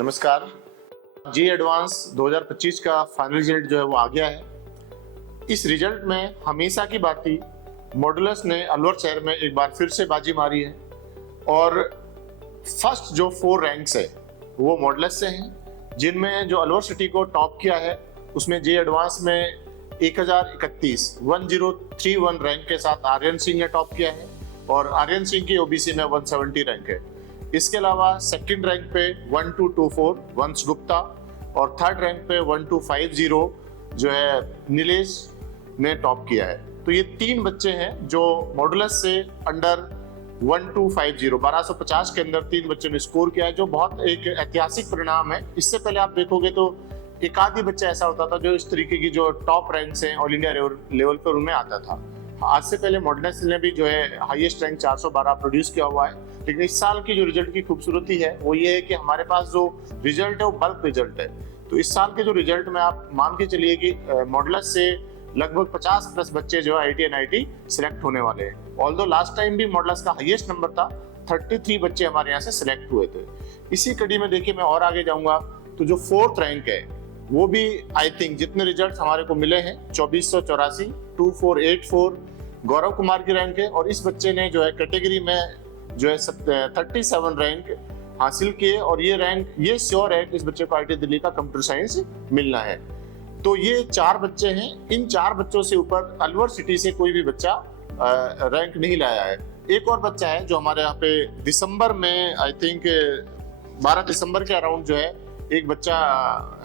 नमस्कार। जी एडवांस 2025 का final result जो है वो आ गया है। इस रिजल्ट में हमेशा की बात थी, मॉडुलस ने अलवर शहर में एक बार फिर से बाजी मारी है और फर्स्ट जो 4 रैंक्स है वो मॉडुलस से हैं, जिनमें जो अलवर सिटी को टॉप किया है उसमें जी एडवांस में 1031 रैंक के साथ आर्यन सिंह ने टॉप किया है और आर्यन सिंह की ओबीसी में 170 रैंक है। इसके अलावा सेकंड रैंक पे 1224 वंश गुप्ता और थर्ड रैंक पे 1250 जो है नीलेश ने टॉप किया है। तो ये 3 बच्चे हैं जो मॉडुलस से अंडर 1250 के अंदर 3 बच्चों ने स्कोर किया है, जो बहुत एक ऐतिहासिक परिणाम है। इससे पहले आप देखोगे तो एक आधी बच्चा ऐसा होता था जो इस तरीके की जो टॉप रैंक्स हैं ऑल इंडिया लेवल पर उनमें आता था। आज से पहले मॉडुलस ने भी जो है हाईएस्ट रैंक 412 प्रोड्यूस किया हुआ है। लेकिन इस साल की जो रिजल्ट की खूबसूरती है वो ये है कि हमारे पास जो रिजल्ट है वो बल्क रिजल्ट है। तो इस साल के जो रिजल्ट में आप मान के चलिए कि मॉडुलस से लगभग 50+ बच्चे जो है आईटी एनआईटी सिलेक्ट होने वाले हैं। ऑल्दो लास्ट टाइम भी मॉडुलस का हाईएस्ट नंबर था, 33 बच्चे हमारे यहाँ से सिलेक्ट हुए थे। इसी कड़ी में देखिए मैं और आगे जाऊंगा तो जो 4th रैंक है वो भी आई थिंक जितने रिजल्ट हमारे को मिले हैं 2484 2484 गौरव कुमार की रैंक है और इस बच्चे ने जो है कैटेगरी में जो है 37 रैंक हासिल किए और ये श्योर है कि इस बच्चे को आईटी दिल्ली का कंप्यूटर साइंस मिलना है। तो ये 4 बच्चे हैं। इन 4 बच्चों से ऊपर अलवर सिटी से कोई भी बच्चा रैंक नहीं लाया है। एक और बच्चा है जो हमारे यहाँ पे दिसंबर में आई थिंक 12 दिसंबर के अराउंड जो है एक बच्चा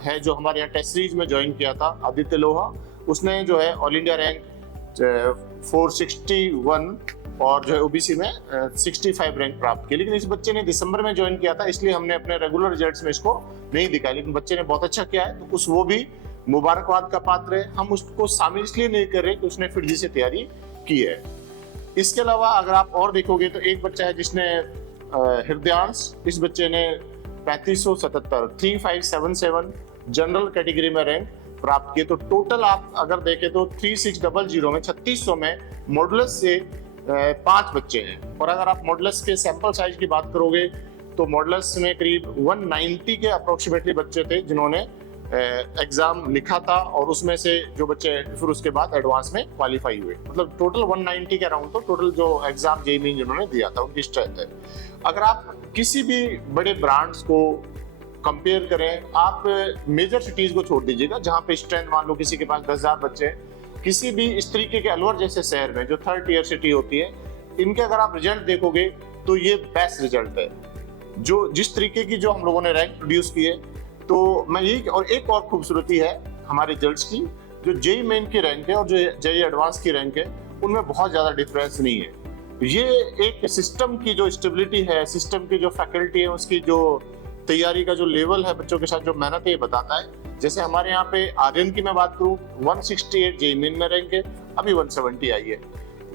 है जो हमारे यहाँ टेस्ट सीरीज में ज्वाइन किया था, आदित्य लोहा। उसने जो है ऑल इंडिया रैंक 461 और जो है ओबीसी में 65 रैंक प्राप्त की। लेकिन इस बच्चे ने दिसंबर में ज्वाइन किया था, इसलिए हमने अपने रेगुलर रिजल्ट्स में इसको नहीं दिखाया। लेकिन बच्चे ने बहुत अच्छा किया है, तो वो भी मुबारकबाद का पात्र है। हम उसको शामिल इसलिए नहीं कर रहे कि उसने फिर से तैयारी की है। इसके अलावा अगर आप और देखोगे तो एक बच्चा है जिसने हृदयांश, इस बच्चे ने 3577 जनरल कैटेगरी में रैंक प्राप्त किए। तो टोटल आप अगर देखें तो 3600 में 3600 में मॉडुलस से 5 बच्चे हैं। और अगर आप मॉडुलस के सैंपल साइज की बात करोगे तो मॉडुलस में करीब 190 के अप्रोक्सीमेटली बच्चे थे जिन्होंने एग्जाम लिखा था और उसमें से जो बच्चे फिर उसके बाद एडवांस में क्वालिफाई हुए। मतलब टोटल 190 के अराउंड तो टोटल जो एग्जाम जेईई जिन्होंने दिया था उनकी स्ट्रेंथ है। अगर आप किसी भी बड़े ब्रांड्स को कंपेयर करें, आप मेजर सिटीज को छोड़ दीजिएगा जहां पे स्ट्रेंथ मान लो किसी के पास 10,000 बच्चे, किसी भी इस तरीके के अलवर जैसे शहर में जो 3rd टियर सिटी होती है, इनके अगर आप रिजल्ट देखोगे तो ये बेस्ट रिजल्ट है। जो जिस तरीके की जो हम लोगों ने रैंक प्रोड्यूस की है, तो मैं यही और एक और खूबसूरती है हमारे रिजल्ट्स की, जो जेईई मेन की रैंक है और जो जेईई एडवांस की रैंक है उनमें बहुत ज्यादा डिफरेंस नहीं है। ये एक सिस्टम की जो स्टेबिलिटी है, सिस्टम की जो फैकल्टी है, उसकी जो तैयारी का जो लेवल है, बच्चों के साथ जो मेहनत है, ये बताता है। जैसे हमारे यहाँ पे आर्यन की मैं बात करूँ 168 जेईई मेन में रैंक है, अभी 170 आई है।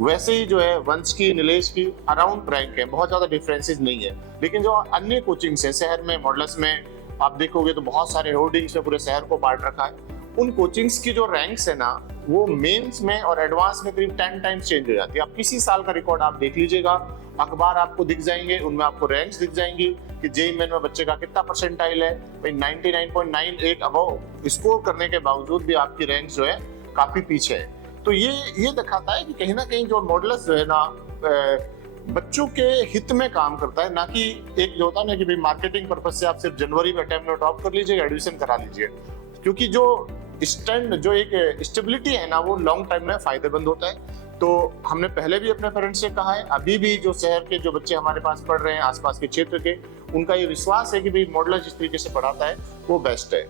वैसे ही जो है वंश की, नीलेश की अराउंड रैंक है, बहुत ज्यादा डिफरेंसेस नहीं है। लेकिन जो अन्य कोचिंग्स है शहर में, मॉडुलस में आप देखोगे तो बहुत सारे होर्डिंग्स में पूरे शहर को बांट रखा है। उन कोचिंग्स की जो रैंक्स है ना, वो मेंस में और एडवांस में करीब 10 टाइम्स चेंज हो जाती है। आप किसी साल का रिकॉर्ड आप देख लीजिएगा, अखबार आपको दिख जाएंगे, उनमें आपको रैंक्स दिख जाएंगी कि जेईई मेन में बच्चे का कितना परसेंटाइल है। भाई 99.98 अबव स्कोर करने के बावजूद भी आपकी रैंक जो है काफी पीछे है। तो ये दिखाता है कि कहीं ना कहीं जो मॉडुलस जो है ना बच्चों के हित में काम करता है, ना कि एक जो होता है ना कि भाई मार्केटिंग पर्पज से आप सिर्फ जनवरी में अटेम्प्ट में टॉप कर लीजिए, एडमिशन करा लीजिए। क्योंकि जो स्टैंड जो एक स्टेबिलिटी है ना, वो लॉन्ग टाइम में फायदेमंद होता है। तो हमने पहले भी अपने पेरेंट्स से कहा है, अभी भी जो शहर के जो बच्चे हमारे पास पढ़ रहे हैं आसपास के क्षेत्र के, उनका ये विश्वास है कि भाई मॉडुलस जिस तरीके से पढ़ाता है वो बेस्ट है।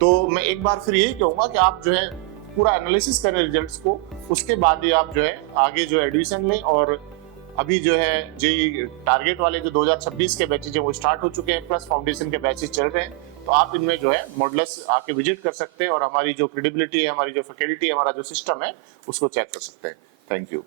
तो मैं एक बार फिर यही कहूंगा कि आप जो है पूरा एनालिसिस करें रिजल्ट्स को, उसके बाद ही आप जो है आगे जो एडमिशन लें। और अभी जो है जेईई टारगेट वाले जो 2026 के बैचेज हैं वो स्टार्ट हो चुके हैं, प्लस फाउंडेशन के बैचेज चल रहे हैं। तो आप इनमें जो है मॉडुलस आके विजिट कर सकते हैं और हमारी जो क्रेडिबिलिटी है, हमारी जो फैकल्टी है, हमारा जो सिस्टम है, उसको चेक कर सकते हैं। Thank you.